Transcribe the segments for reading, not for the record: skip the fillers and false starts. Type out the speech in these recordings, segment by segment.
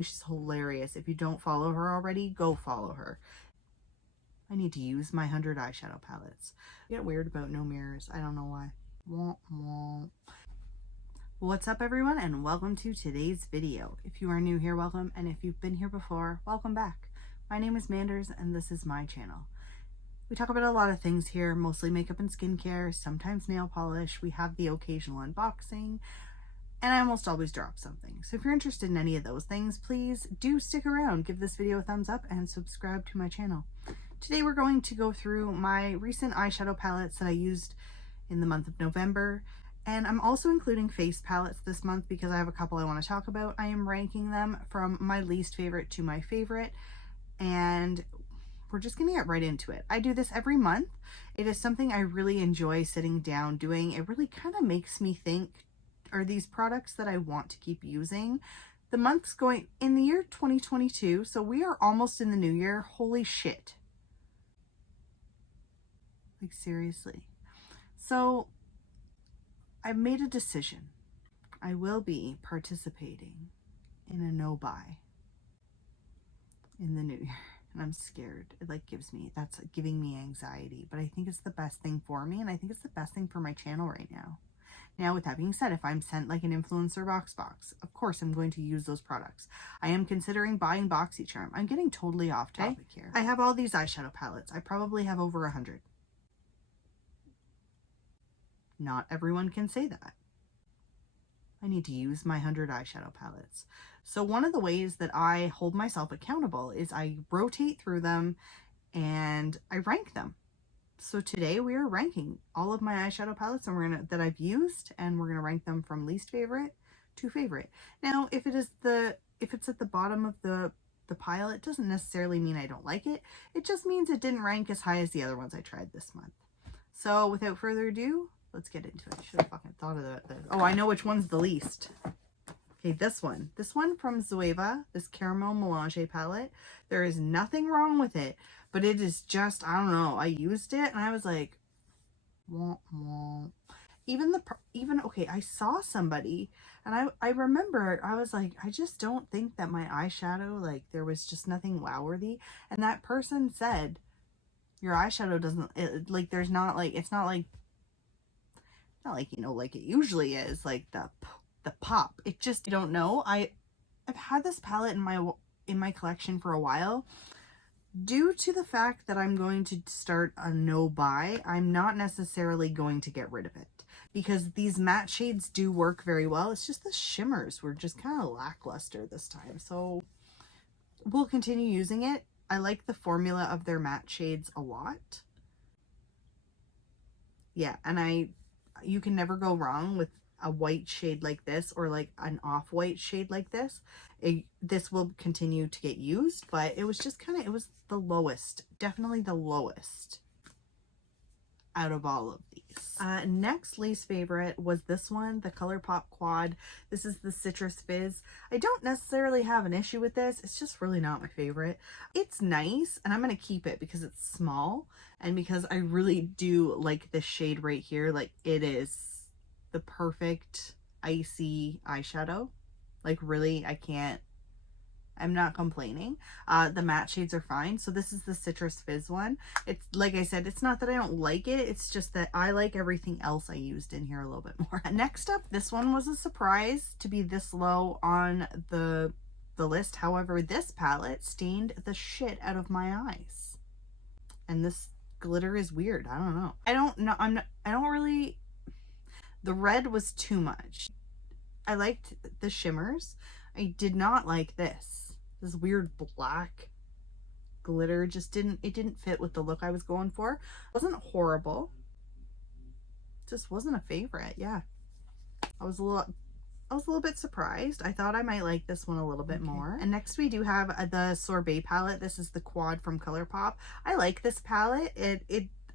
She's hilarious. If you don't follow her already, go follow her. I need to use my 100 eyeshadow palettes. I get weird about no mirrors. I don't know why. Wah, wah. What's up everyone, and welcome to today's video. If you are new here, welcome, and if you've been here before, welcome back. My name is Manders and this is my channel. We talk about a lot of things here, mostly makeup and skincare, sometimes nail polish. We have the occasional unboxing, and I almost always drop something. So if you're interested in any of those things, please do stick around, give this video a thumbs up, and subscribe to my channel. Today we're going to go through my recent eyeshadow palettes that I used in the month of November. And I'm also including face palettes this month because I have a couple I want to talk about. I am ranking them from my least favorite to my favorite, and we're just gonna get right into it. I do this every month. It is something I really enjoy sitting down doing. It really kind of makes me think, are these products that I want to keep using? The month's going in the year 2022, so we are almost in the new year. Holy shit. Like seriously. So I've made a decision. I will be participating in a no buy in the new year. And I'm scared. It like that's giving me anxiety, but I think it's the best thing for me, and I think it's the best thing for my channel right now. Now, with that being said, if I'm sent like an influencer box, of course I'm going to use those products. I am considering buying BoxyCharm. I'm getting totally off topic here. I have all these eyeshadow palettes. I probably have over 100. Not everyone can say that. I need to use my 100 eyeshadow palettes. So one of the ways that I hold myself accountable is I rotate through them and I rank them. So today we are ranking all of my eyeshadow palettes and that I've used, and we're gonna rank them from least favorite to favorite. Now, if it's at the bottom of the pile, it doesn't necessarily mean I don't like it. It just means it didn't rank as high as the other ones I tried this month. So without further ado, let's get into it. I should have fucking thought of that. Oh, I know which one's the least. Okay, this one from Zoeva, this Caramel Melange palette. There is nothing wrong with it, but it is just, I don't know. I used it and I was like, wah, wah. Okay, I saw somebody and I remember I was like, I just don't think that my eyeshadow, like there was just nothing wow-worthy. And that person said, your eyeshadow doesn't, there's not like, it's not like, you know, like it usually is, like the pop. It just, I don't know. I've had this palette in my collection for a while. Due to the fact that I'm going to start a no buy, I'm not necessarily going to get rid of it because these matte shades do work very well. It's just the shimmers were just kind of lackluster this time. So we'll continue using it. I like the formula of their matte shades a lot. Yeah, and you can never go wrong with a white shade like this or like an off-white shade like this. This will continue to get used, but it was just kind of, it was the lowest, definitely the lowest out of all of these. Next least favorite was this one, the Colourpop Quad. This is the Citrus Fizz. I don't necessarily have an issue with this. It's just really not my favorite. It's nice and I'm going to keep it because it's small and because I really do like this shade right here. Like it is the perfect icy eyeshadow. Like really, I'm not complaining. The matte shades are fine. So this is the Citrus Fizz one. It's like I said, it's not that I don't like it. It's just that I like everything else I used in here a little bit more. Next up, this one was a surprise to be this low on the list. However, this palette stained the shit out of my eyes. And this glitter is weird. I don't know. I don't really, the red was too much. I liked the shimmers. I did not like this weird black glitter. Just didn't fit with the look I was going for. It wasn't horrible, just wasn't a favorite. Yeah, I was a little bit surprised. I thought I might like this one a little bit more. And next we do have the Sorbet palette. This is the Quad from Colourpop. I like this palette.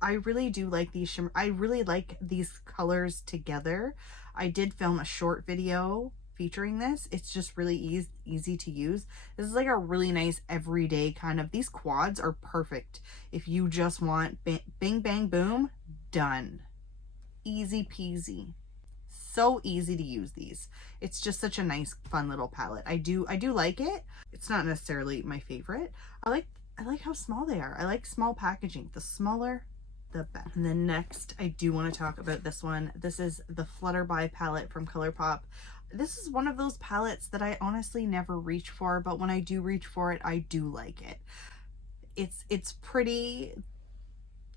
I really do like these shimmer. I really like these colors together. I did film a short video featuring this. It's just really easy to use. This is like a really nice everyday kind of, these quads are perfect if you just want bing bang boom, done, easy peasy. so easy to use these. It's just such a nice, fun little palette. I do like it. It's not necessarily my favorite. I like how small they are. I like small packaging. The smaller, the better. And then next, I do want to talk about this one. This is the Flutterby palette from Colourpop. This is one of those palettes that I honestly never reach for, but when I do reach for it, I do like it. It's pretty.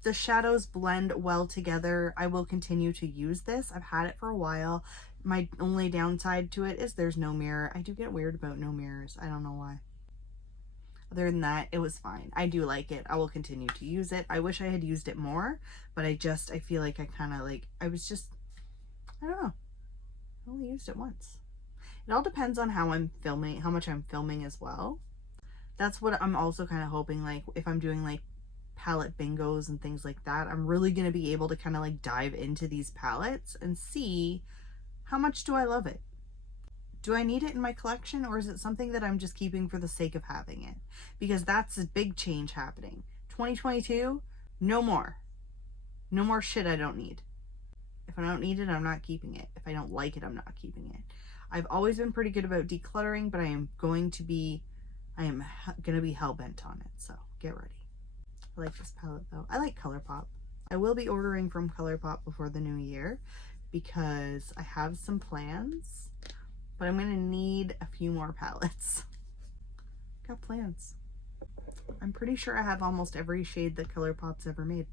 The shadows blend well together. I will continue to use this. I've had it for a while. My only downside to it is there's no mirror. I do get weird about no mirrors. I don't know why. Other than that, it was fine. I do like it. I will continue to use it. I wish I had used it more, but I feel like I kind of like, I don't know. I only used it once. It all depends on how I'm filming, how much I'm filming as well. That's what I'm also kind of hoping, like if I'm doing like palette bingos and things like that, I'm really going to be able to kind of like dive into these palettes and see how much do I love it. Do I need it in my collection, or is it something that I'm just keeping for the sake of having it? Because that's a big change happening. 2022, no more. No more shit I don't need. If I don't need it, I'm not keeping it. If I don't like it, I'm not keeping it. I've always been pretty good about decluttering, but I am going to be hell-bent on it, so get ready. I like this palette though. I like Colourpop. I will be ordering from Colourpop before the new year because I have some plans, but I'm gonna need a few more palettes. Got plans. I'm pretty sure I have almost every shade that Colourpop's ever made.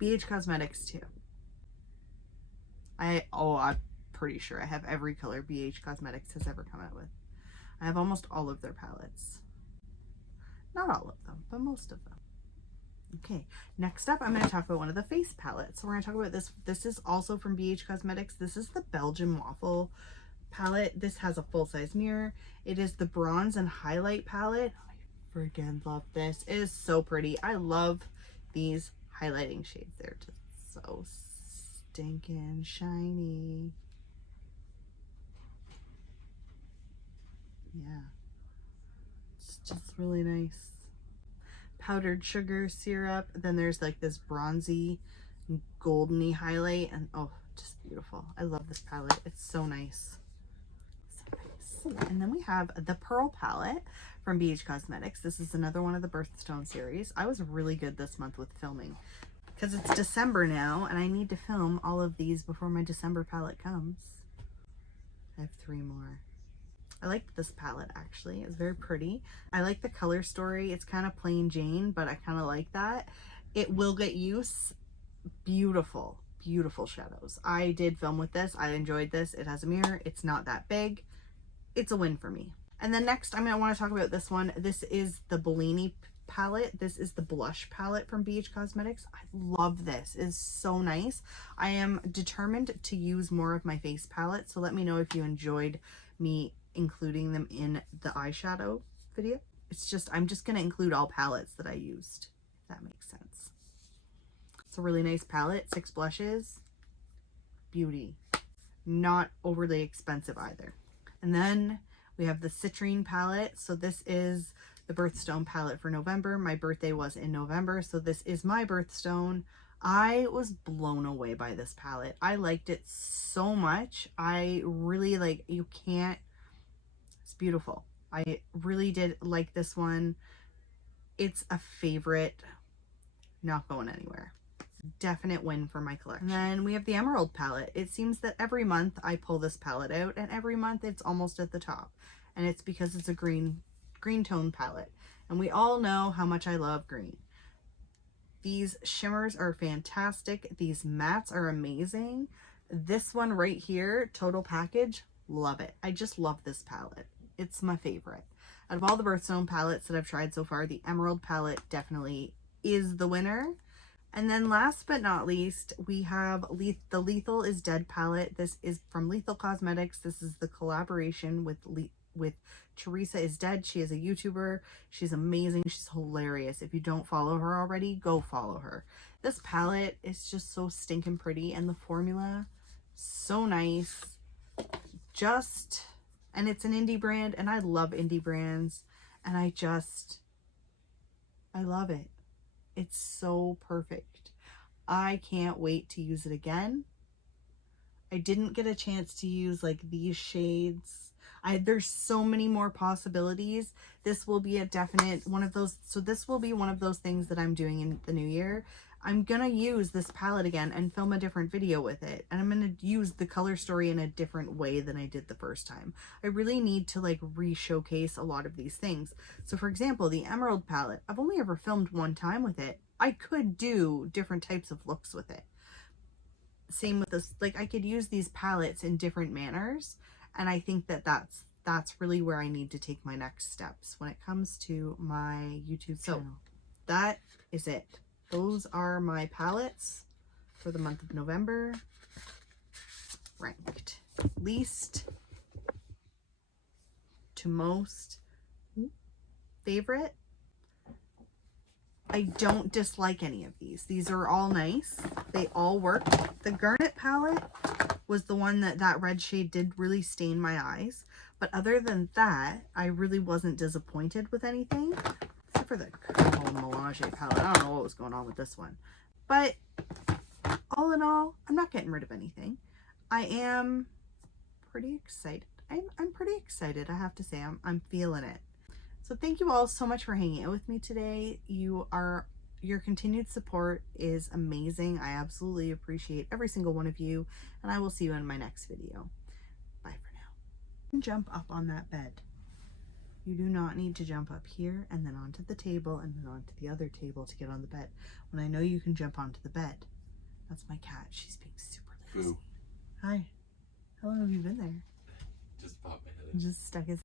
BH Cosmetics too. I'm pretty sure I have every color BH Cosmetics has ever come out with. I have almost all of their palettes. Not all of them, but most of them. Okay, next up, I'm going to talk about one of the face palettes. So we're going to talk about this. This is also from BH Cosmetics. This is the Belgian Waffle palette. This has a full-size mirror. It is the bronze and highlight palette. I freaking love this. It is so pretty. I love these highlighting shades. They're just so stinking shiny. Yeah, it's just really nice. Powdered sugar syrup. Then there's like this bronzy goldeny highlight, and oh, just beautiful. I love this palette. It's so nice. So nice. And then we have the Pearl palette from BH Cosmetics. This is another one of the Birthstone series. I was really good this month with filming because it's December now and I need to film all of these before my December palette comes. I have 3 more. I like this palette actually. It's very pretty. I like the color story. It's kind of plain Jane, but I kind of like that. It will get use. Beautiful, beautiful shadows. I did film with this. I enjoyed this. It has a mirror. It's not that big. It's a win for me. And then next, I want to talk about this one. This is the Bellini palette. This is the blush palette from BH Cosmetics. I love this. It is so nice. I am determined to use more of my face palette. So let me know if you enjoyed me including them in the eyeshadow video. It's just, I'm just going to include all palettes that I used, if that makes sense. It's a really nice palette. 6 blushes. Beauty. Not overly expensive either. And then we have the Citrine palette. So this is the Birthstone palette for November. My birthday was in November, so this is my birthstone. I was blown away by this palette. I liked it so much. I really like, you can't, it's beautiful. I really did like this one. It's a favorite, not going anywhere. Definite win for my collection. And then we have the Emerald palette. It seems that every month I pull this palette out, and every month it's almost at the top. And it's because it's a green tone palette. And we all know how much I love green. These shimmers are fantastic. These mattes are amazing. This one right here, total package, love it. I just love this palette. It's my favorite. Out of all the Birthstone palettes that I've tried so far, the Emerald palette definitely is the winner. And then last but not least, we have the Lethal is Dead palette. This is from Lethal Cosmetics. This is the collaboration with Teresa is Dead. She is a YouTuber. She's amazing. She's hilarious. If you don't follow her already, go follow her. This palette is just so stinking pretty, and the formula, so nice. And it's an indie brand, and I love indie brands, and I love it. It's so perfect. I can't wait to use it again. I didn't get a chance to use like these shades. There's so many more possibilities. This will be a definite one of those. So this will be one of those things that I'm doing in the new year. I'm gonna use this palette again and film a different video with it. And I'm gonna use the color story in a different way than I did the first time. I really need to like re-showcase a lot of these things. So for example, the Emerald palette, I've only ever filmed one time with it. I could do different types of looks with it. Same with this, like I could use these palettes in different manners. And I think that that's really where I need to take my next steps when it comes to my YouTube channel. So that is it. Those are my palettes for the month of November, ranked least to most favorite. I don't dislike any of these. These are all nice. They all work. The Garnet palette was the one that red shade did really stain my eyes. But other than that, I really wasn't disappointed with anything. Except for the Melange palette. I don't know what was going on with this one. But all in all, I'm not getting rid of anything. I am pretty excited. I'm pretty excited, I have to say. I'm feeling it. So thank you all so much for hanging out with me today. Your continued support is amazing. I absolutely appreciate every single one of you. And I will see you in my next video. Bye for now. Jump up on that bed. You do not need to jump up here and then onto the table and then onto the other table to get on the bed. When I know you can jump onto the bed. That's my cat. She's being super lazy. Boo. Hi. How long have you been there? Just popped my head in. Just stuck his